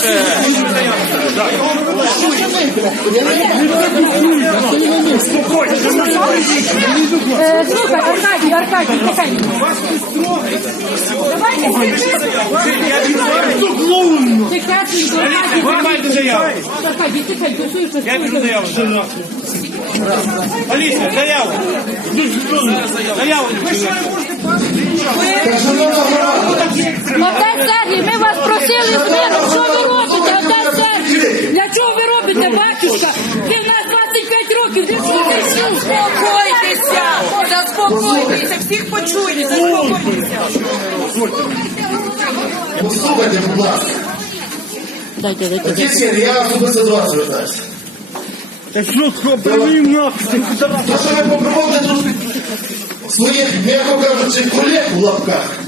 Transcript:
Е, Слухай, Аркадій, Аркадій, Аркадій. Заяву. Поліція, заяву. Заяву. Отець батюшка? Ви в нас 25 років, де Заспокойтеся, заспокойтеся, всіх почуєте, заспокойтеся. Послухайте, будь ласка. Дайте, дайте, Сергій, я особисто до вас звертаюся. Та що, хлопці, нахуй. То, що ви попробуйте своїх, м'яко кажучи, колег у лапках